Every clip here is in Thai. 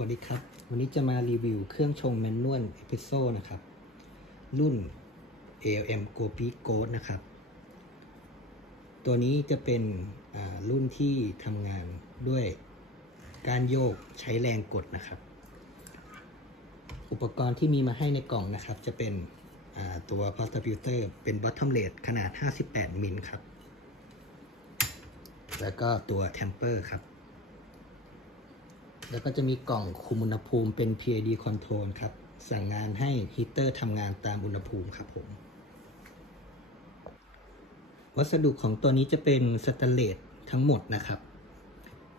วัสดีครับ วันนี้จะมารีวิวเครื่องชงแมนนวลเอพิโซนะครับ รุ่น ALM g o p i Gold นะครับ ตัวนี้จะเป็นรุ่นที่ทำงานด้วยการโยกใช้แรงกดนะครับ อุปกรณ์ที่มีมาให้ในกล่องนะครับ จะเป็นอ่าตัว p o r t a b u t e r เป็น bottom rate ขนาด 58 มิลครับ แล้วก็ตัวแ temper ครับ แล้วก็จะมีกล่องคุมอุณหภูมิเป็น PID control ครับ สั่งงานให้ฮีเตอร์ทำงานตามอุณหภูมิครับผม วัสดุของตัวนี้จะเป็นสแตนเลสทั้งหมดนะครับ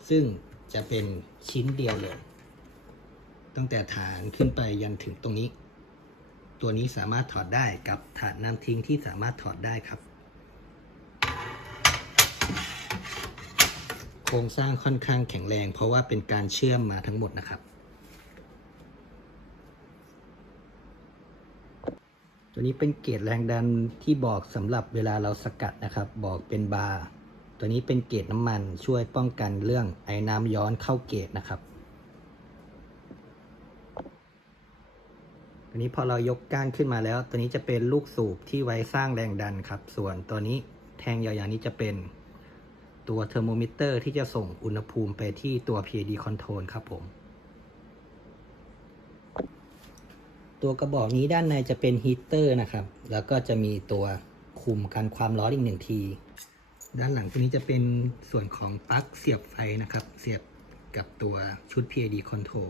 ซึ่งจะเป็นชิ้นเดียวเลย ตั้งแต่ฐานขึ้นไปยันถึงตรงนี้ ตัวนี้สามารถถอดได้กับฐานน้ำทิ้งที่สามารถถอดได้ครับ โค รงสร้างค่อนข้างแข็งแรง เพราะว่าเป็นการเชื่อมมาทั้งหมดนะครับ ตัวนี้เป็นเกจแรงดันที่บอกสำหรับเวลาเราสกัดนะครับ บอกเป็นบาร์ตัวนี้เป็นเกจน้ำมันช่วยป้องกันเรื่องไอ้น้ำย้อนเข้าเกจนะครับตัวนี้พอเรายกก้านขึ้นมาแล้ว ตัวนี้จะเป็นลูกสูบที่ไว้สร้างแรงดันครับ ส่วนตัวนี้แทงยาวๆนี้จะเป็น ตัวเทอร์โมมิเตอร์ที่จะส่งอุณหภูมิไปที่ตัว PID control ครับผม ตัวกระบอกนี้ด้านในจะเป็นฮีเตอร์นะครับ แล้วก็จะมีตัวคุมกันความร้อนอีกหนึ่งที ด้านหลังตัวนี้จะเป็นส่วนของปลั๊กเสียบไฟนะครับ เสียบกับตัวชุด PID control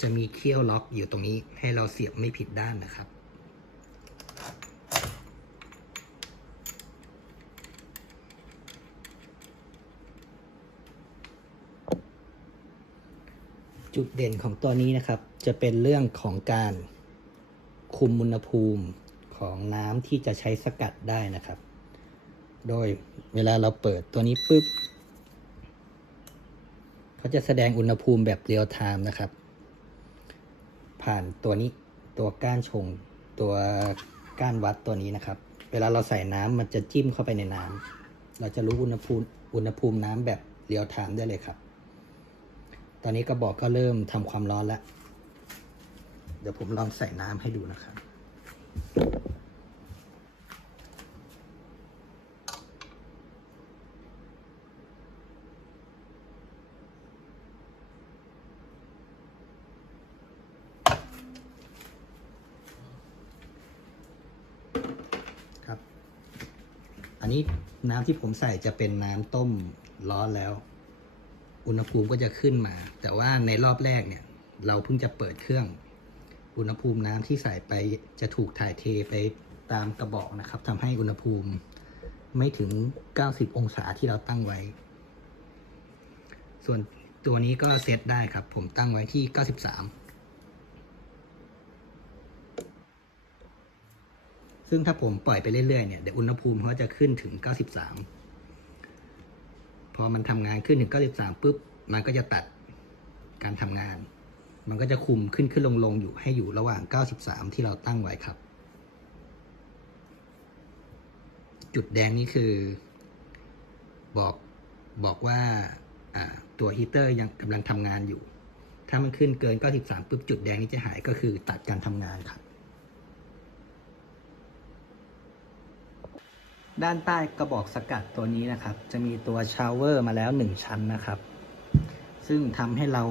จะมีเคี่ยวล็อกอยู่ตรงนี้ให้เราเสียบไม่ผิดด้านนะครับ จุดเด่นของตัวนี้นะครับ จะเป็นเรื่องของการคุมอุณหภูมิของน้ำที่จะใช้สกัดได้นะครับ โดยเวลาเราเปิดตัวนี้ปุ๊บเขาจะแสดงอุณหภูมิแบบเรียลไทม์นะครับ ผ่านตัวนี้ตัวก้านชงตัวก้านวัดตัวนี้นะครับ เวลาเราใส่น้ำมันจะจิ้มเข้าไปในน้ำเราจะรู้อุณหภูมิอุณหภูมิน้ำแบบเรียลไทม์ได้เลยครับ อนนี้กระบอกก็เริ่มทำความร้อนแล้ว เดี๋ยวผมลองใส่น้ำให้ดูนะครับ ครับ อันนี้น้ำที่ผมใส่จะเป็นน้ำต้มร้อนแล้ว อุณหภูมิก็จะขึ้นมา แต่ว่าในรอบแรกเนี่ย เราเพิ่งจะเปิดเครื่อง อุณหภูมิน้ำที่ใส่ไปจะถูกถ่ายเทไปตามกระบอกนะครับทำให้อุณหภูมิไม่ถึง 90 องศาที่เราตั้งไว้ ส่วนตัวนี้ก็เซตได้ครับ ผมตั้งไว้ที่ 93ซึ่งถ้าผมปล่อยไปเรื่อยๆเนี่ยเดี๋ยวอุณหภูมิเขาจะขึ้นถึง 93 พอมันทำงานขึ้นถึง 93ปุ๊บ มันก็จะตัดการทำงาน มันก็จะคุมขึ้นขึ้นลงลงอยู่ให้อยู่ระหว่าง 93 ที่เราตั้งไว้ครับ จุดแดงนี่คือ บอกบอกว่าอ่าตัวฮีเตอร์ยังกำลังทำงานอยู่ ถ้ามันขึ้นเกิน 93ปุ๊บจุดแดงนี้จะหายก็คือตัดการทำงานครับ ด้านใต้กระบอกสกัดตัวนี้นะครับ จะมีตัวชาวเวอร์มาแล้ว 1 ชั้นนะครับ ซึ่งทำให้เรา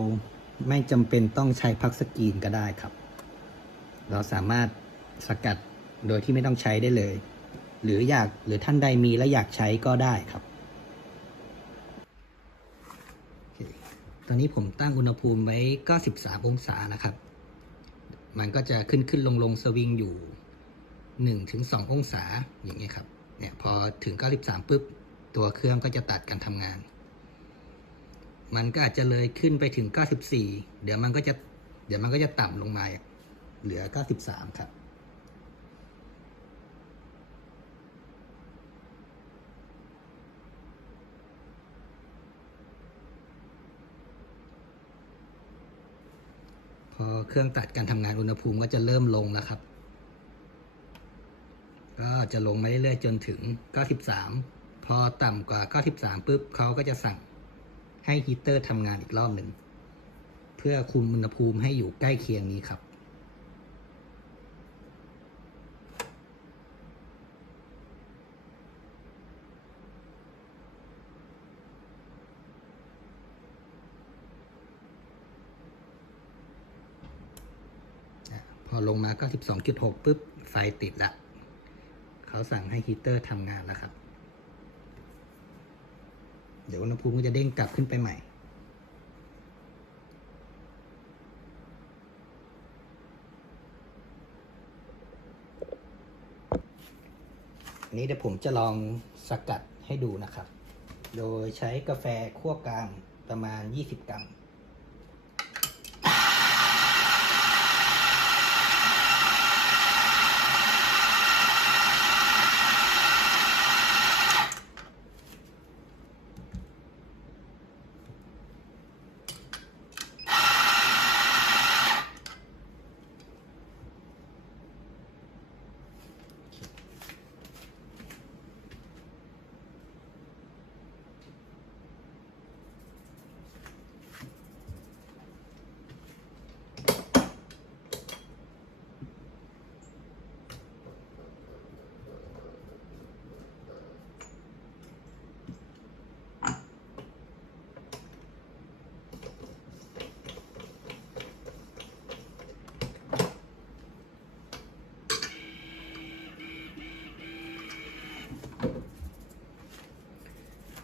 ไม่จำเป็นต้องใช้พักสกรีนก็ได้ครับ เราสามารถสกัดโดยที่ไม่ต้องใช้ได้เลย หรืออยากหรือท่านใดมีและอยากใช้ก็ได้ครับ ตอนนี้ผมตั้งอุณหภูมิไว้ 93 องศานะครับ มันก็จะขึ้นขึ้นลงลงสวิงอยู่ 1-2 องศาอย่างนี้ครับ เนี่ยพอถึง 93ปุ๊บตัวเครื่องก็จะตัดการทำงาน มันก็อาจจะเลยขึ้นไปถึง 94 เดี๋ยวมันก็จะเดี๋ยวมันก็จะต่ำลงมาเหลือ 93 ครับพอเครื่องตัดการทำงานอุณหภูมิก็จะเริ่มลงแล้วครับ ก็จะลงมาเรื่อยๆจนถึง 93 พอต่ำกว่า 93ปุ๊บเขาก็จะสั่งให้ฮีเตอร์ทำงานอีกรอบหนึ่ง เพื่อคุมอุณหภูมิให้อยู่ใกล้เคียงนี้ครับ พอลงมาก็12.6ปุ๊บ ไฟติดละ เขาสั่งให้ฮีเตอร์ทำงานแล้วครับ เดี๋ยวอุณหภูมิก็จะเด้งกลับขึ้นไปใหม่นนี้เดี๋ยวผมจะลองสกัดให้ดูนะครับ โดยใช้กาแฟคั่วกลางประมาณ 20 กรัม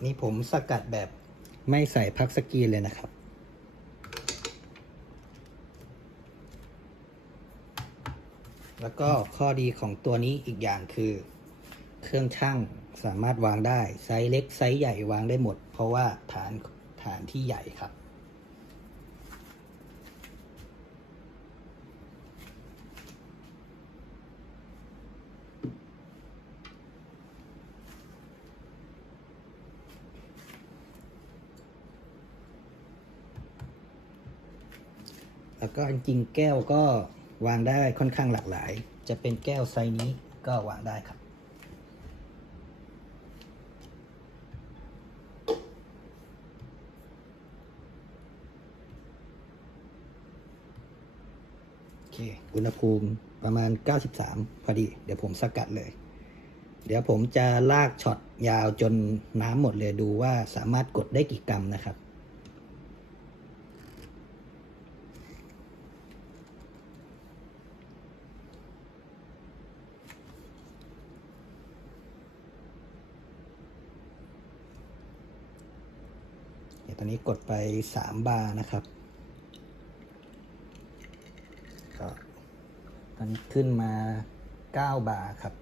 นี่ผมสกัดแบบไม่ใส่พักสกีนเลยนะครับ แล้วก็ข้อดีของตัวนี้อีกอย่างคือ เครื่องช่างสามารถวางได้ ไซส์เล็กไซส์ใหญ่วางได้หมด เพราะว่าฐานฐานที่ใหญ่ครับ แล้วก็จริงแก้วก็วางได้ค่อนข้างหลากหลาย จะเป็นแก้วไซส์นี้ก็วางได้ครับ โอเค อุณหภูมิประมาณ 93 พอดี เดี๋ยวผมสกัดเลย เดี๋ยวผมจะลากช็อตยาวจนน้ำหมดเลยดูว่าสามารถกดได้กี่กรัมนะครับ เดี๋ยวต อนนี้กดไปสามบาร์นะครับก็ตอนนี้ขึ้นมาเก้าบาร์ครับ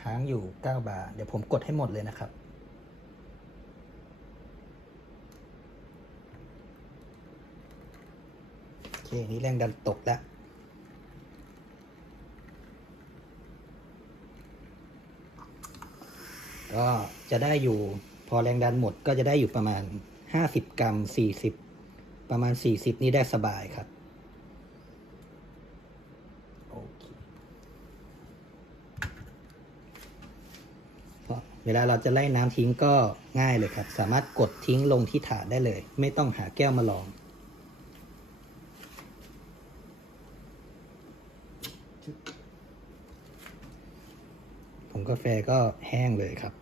ค้างอยู่เก้าบาร์เดี๋ยวผมกดให้หมดเลยนะครับโอเคนี่แรงดันตกแล้ว ก็จะได้อยู่พอแรงดันหมดก็จะได้อยู่ประมาณ 50 กรัม 40 ประมาณ 40 นี่ได้สบายครับโอเคเพราะเวลาเราจะไล่น้ำทิ้งก็ง่ายเลยครับ สามารถกดทิ้งลงที่ถาดได้เลย ไม่ต้องหาแก้วมาลองผงกาแฟก็แห้งเลยครับ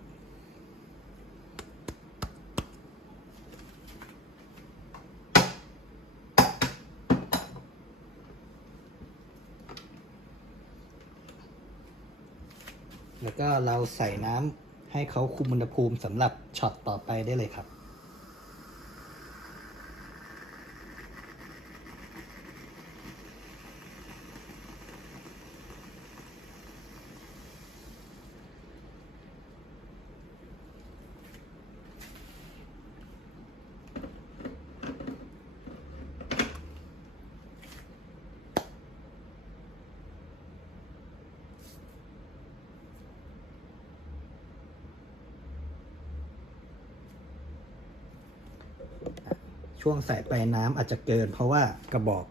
แล้วก็เราใส่น้ำให้เขาคุมอุณหภูมิสำหรับช็อตต่อไปได้เลยครับ ช่วงใส่ไปน้ำอาจจะเกิน เพราะว่ากระบอก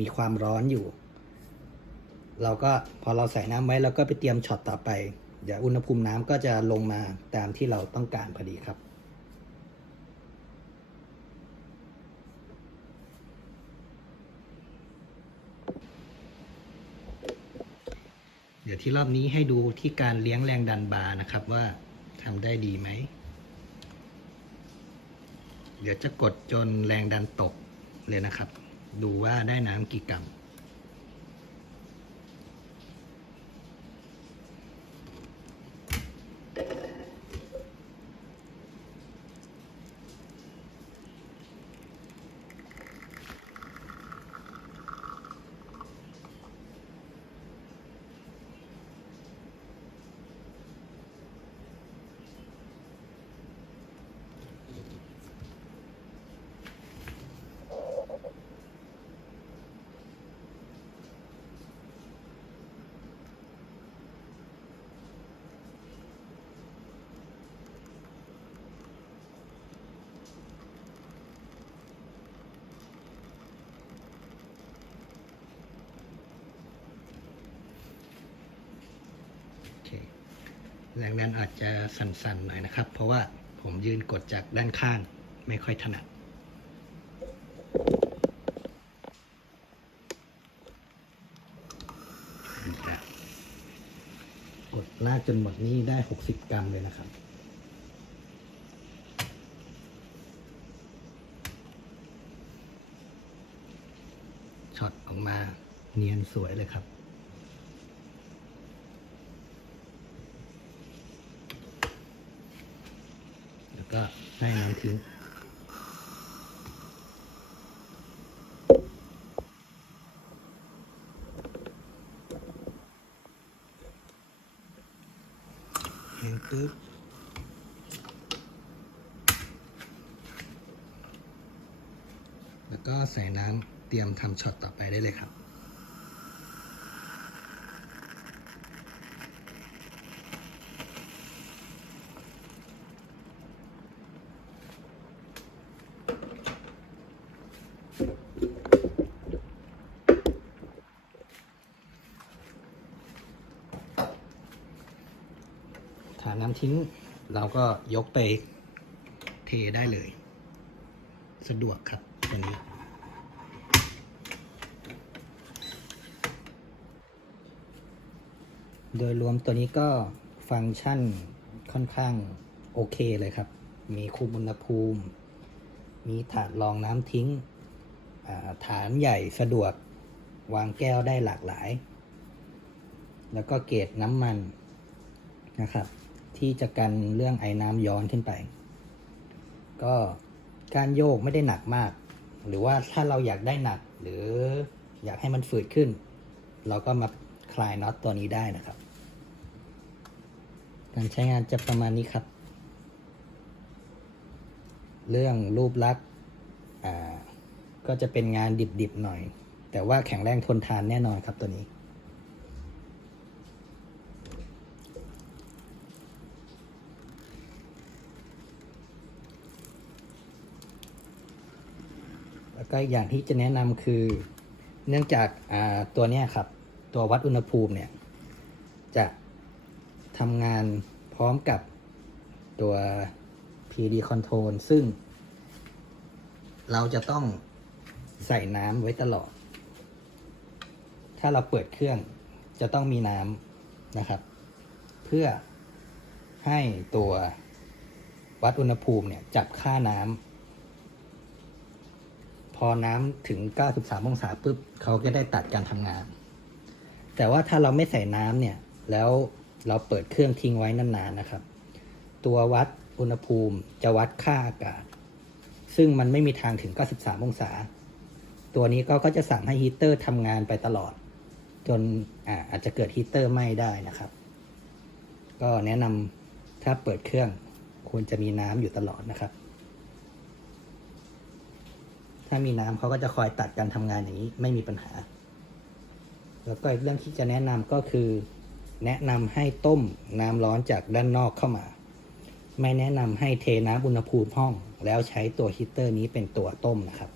มีความร้อนอยู่ เราก็พอเราใส่น้ำไว้เราก็ไปเตรียมช็อตต่อไป เดี๋ยวอุณหภูมิน้ำก็จะลงมาตามที่เราต้องการพอดีครับ เดี๋ยวที่รอบนี้ให้ดูที่การเลี้ยงแรงดันบาร์นะครับว่าทำได้ดีไหม เดี๋ยวจะกดจนแรงดันตกเลยนะครับ ดูว่าได้น้ำกี่กรัม โอเค แรงดันอาจจะสั่นๆหน่อยนะครับ เพราะว่าผมยืนกดจากด้านข้างไม่ค่อยถนัดกดลากจนหมดนี่ได้ 60 กรัมเลยนะครับช็อตออกมาเนียนสวยเลยครับ แล้ว ก็ให้น้ำทิ้งเห็นปึ๊บแล้วก็ใส่น้ำเตรียมทำช็อตต่อไปได้เลยครับ ทิ้ง เราก็ยกไปเทได้เลย สะดวกครับตัวนี้โดยรวมตัวนี้ก็ฟังก์ชันค่อนข้างโอเคเลยครับ มีคุมอุณหภูมิ มีถาดรองน้ำทิ้ง ฐานใหญ่สะดวกวางแก้วได้หลากหลาย แล้วก็เกจน้ำมันนะครับ ที่จะกันเรื่องไอ้น้ำย้อนขึ้นไป ก็การโยกไม่ได้หนักมาก หรือว่าถ้าเราอยากได้หนัก หรืออยากให้มันฝืดขึ้น เราก็มาคลายน็อตตัวนี้ได้นะครับ การใช้งานจะประมาณนี้ครับ เรื่องรูปลักษณ์ก็จะเป็นงานดิบๆหน่อย แต่ว่าแข็งแรงทนทานแน่นอนครับตัวนี้ แล้วก็อย่างที่จะแนะนำคือ เนื่องจากาตัวเนี้ยครับ ตัววัดอุณหภูมิเนี่ย จะทำงานพร้อมกับตัว PD control ซึ่ง เราจะต้องใส่น้ำไว้ตลอด ถ้าเราเปิดเครื่องจะต้องมีน้ำนะครับ เพื่อให้ตัววัดอุณหภูมิเนี่ยจับค่าน้ำ พอน้ำถึง 93 องศาปุ๊บเขาก็ได้ตัดการทำงาน แต่ว่าถ้าเราไม่ใส่น้ำเนี่ย แล้วเราเปิดเครื่องทิ้งไว้นานๆนะครับ ตัววัดอุณหภูมิจะวัดค่าอากาศ ซึ่งมันไม่มีทางถึง 93 องศา ตัวนี้ก็ก็จะสั่งให้ฮีเตอร์ทำงานไปตลอด จนอาอาจจะเกิดฮีเตอร์ไหม้ได้นะครับ ก็แนะนำถ้าเปิดเครื่องควรจะมีน้ำอยู่ตลอดนะครับ ถ้ามีน้ำเขาก็จะคอยตัดการทำงานอย่างนี้ไม่มีปัญหา แล้วก็อีกเรื่องที่จะแนะนำก็คือ แนะนำให้ต้มน้ำร้อนจากด้านนอกเข้ามา ไม่แนะนำให้เทน้ำอุณหภูมิห้อง แล้วใช้ตัวฮีเตอร์นี้เป็นตัวต้มนะครับ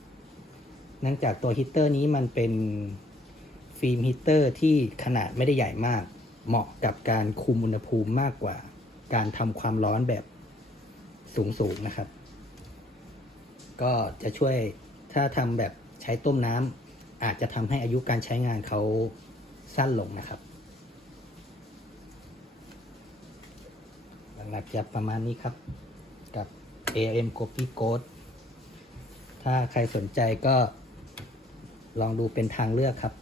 เนื่องจากตัวฮีเตอร์นี้มันเป็นฟิล์มฮีเตอร์ที่ขนาดไม่ได้ใหญ่มาก เหมาะกับการคุมอุณหภูมิมากกว่า การทำความร้อนแบบสูงๆนะครับ ก็จะช่วย ถ้าทำแบบใช้ต้มน้ำ อาจจะทำให้อายุการใช้งานเขาสั้นลงนะครับหลักๆจะประมาณนี้ครับกับ AM Copy Code ถ้าใครสนใจก็ลองดูเป็นทางเลือกครับ